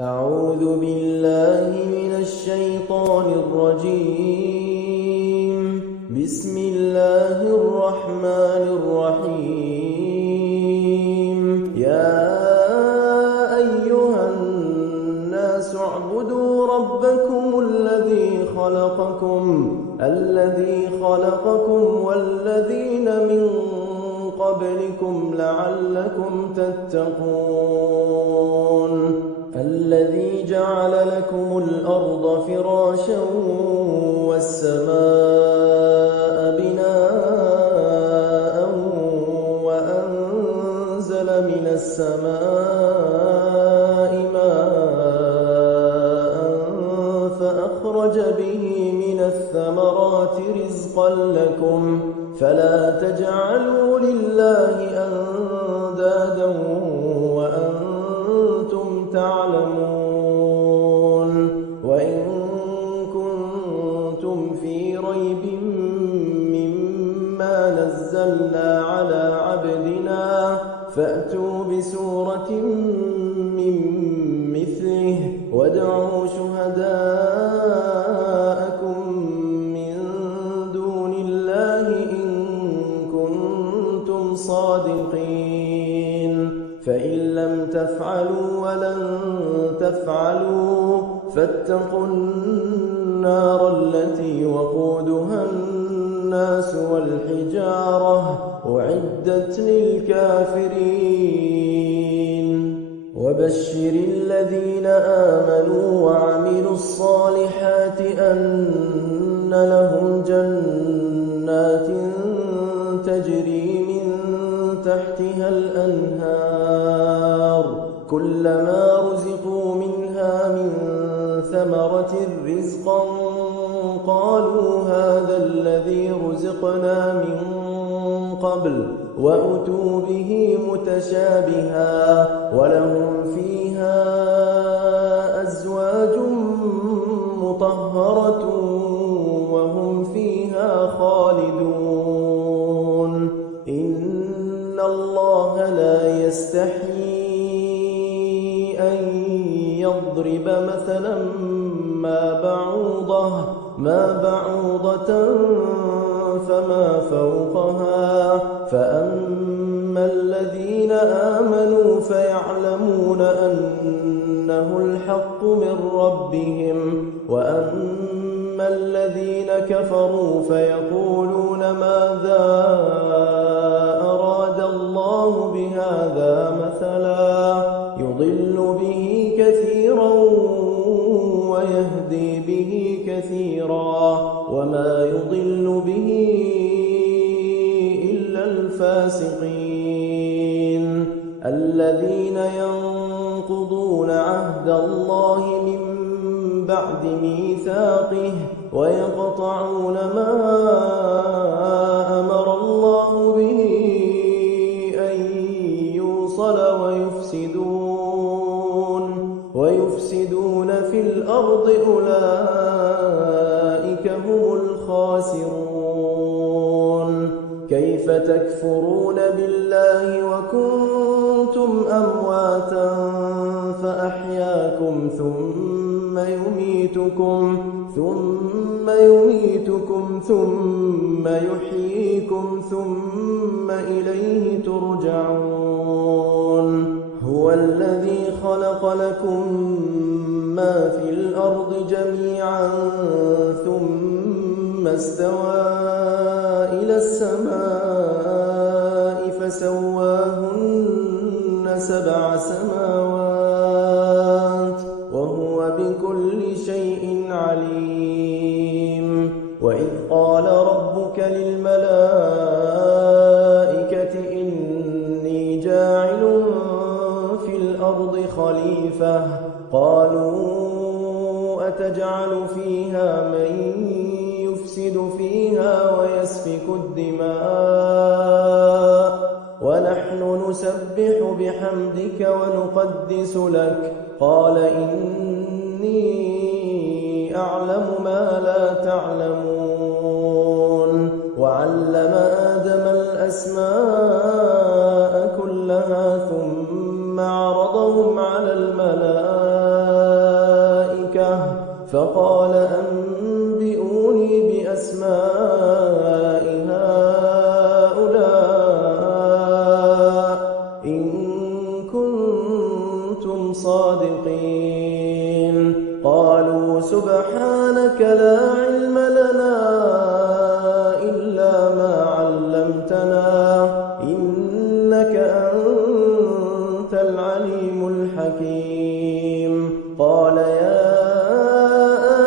أعوذ بالله من الشيطان الرجيم. بسم الله الرحمن الرحيم. يا أيها الناس اعبدوا ربكم الذي خلقكم والذين من قبلكم لعلكم تتقون. الذي جعل لكم الأرض فراشا والسماء بناء وأنزل من السماء ماء فأخرج به من الثمرات رزقا لكم فلا تجعلوا لله أندادا وأنتم تعلمون. وإن كنتم في ريب مما نزلنا على عبدنا فأتوا بسورة من مثله وادعوا شهداءكم من دون الله إن كنتم صادقين. فإن لم تفعلوا ولن تفعلوا فاتقوا النار التي وقودها الناس والحجارة أعدت للكافرين. وبشر الذين آمنوا وعملوا الصالحات أن لهم جنات تجري من تحتها الأنهار كلما رزقوا منها من ثمرة رزقا قالوا هذا الذي رزقنا من قبل وأتوا به متشابها ولهم فيها أزواج مطهرة وهم فيها خالدون. إن الله لا يستحيي أن يضرب مثلا ما بعوضة فما فوقها فأما الذين آمنوا فيعلمون أنه الحق من ربهم وأما الذين كفروا فيقولون ماذا أراد الله بهذا مثلا يضل به كثيرا ويهدي به كثيرا وما يضل به إلا الفاسقين الذين ينقضون عهد الله من بعد ميثاقه ويقطعون ما أمر الله به أن يوصل ويفسدون في الأرض أولئك هم الخاسرون. كيف تكفرون بالله وكنتم أمواتا فأحياكم ثم يميتكم ثم يحييكم ثم إليه ترجعون. هو الذي خلق لكم ما في الأرض جميعا ثم استوى إلى السماء فسواهن 7 سماوات وهو بكل شيء عليم. وإذ قال ربك للملائكة إني جاعل في الأرض خليفة قالوا أتجعل فيها من يفسد فيها ويسفك الدماء ونحن نسبح بحمدك ونقدس لك قال إني أعلم ما لا تعلمون. وعلم آدم الأسماء كلها ثم عرضهم على الملائكة فقال أنبئوني بأسماء هؤلاء إن كنتم صادقين. قالوا سبحانك لا علم لنا إلا ما علمتنا إنك أنت العليم الحكيم. قال يا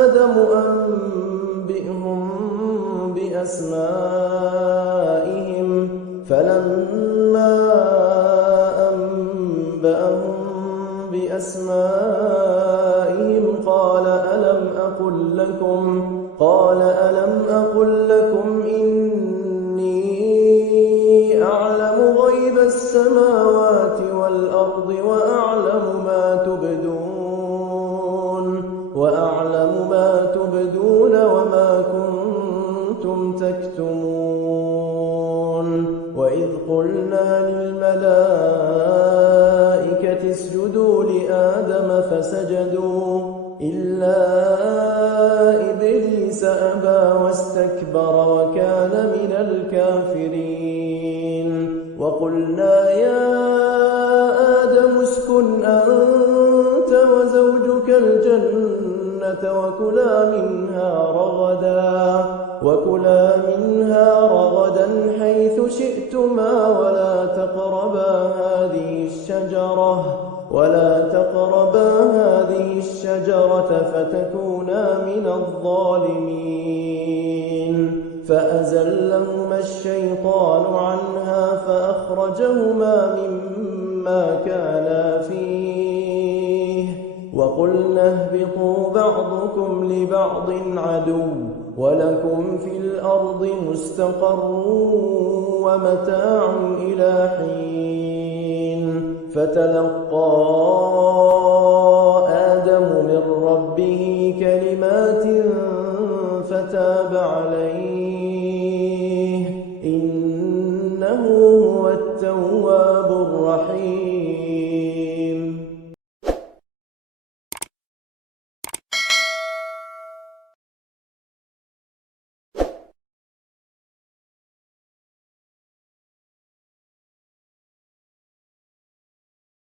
آدم أنبئهم بأسمائهم. فلما أنبأهم بأسمائهم قال ألم أقل لكم إني أعلم غيب السماوات والأرض وأعلم ما تبدون وما كنتم تكتمون. وإذ قلنا للملائكة اسجدوا لآدم فسجدوا إلا إبليس أبى واستكبر وكان من الكافرين. وقلنا يا آدم اسكن أنت وزوجك الجنة وكلا منها رغدا حيث شئتما ولا تقربا هذه الشجرة فتكونا من الظالمين. فأزلهما الشيطان عنها فأخرجهما مما كانا فيه وقلنا اهبطوا بعضكم لبعض عدو ولكم في الأرض مستقر ومتاع إلى حين. فتلقى آدم من ربه كلمات فتاب عليه إنه هو التواب الرحيم.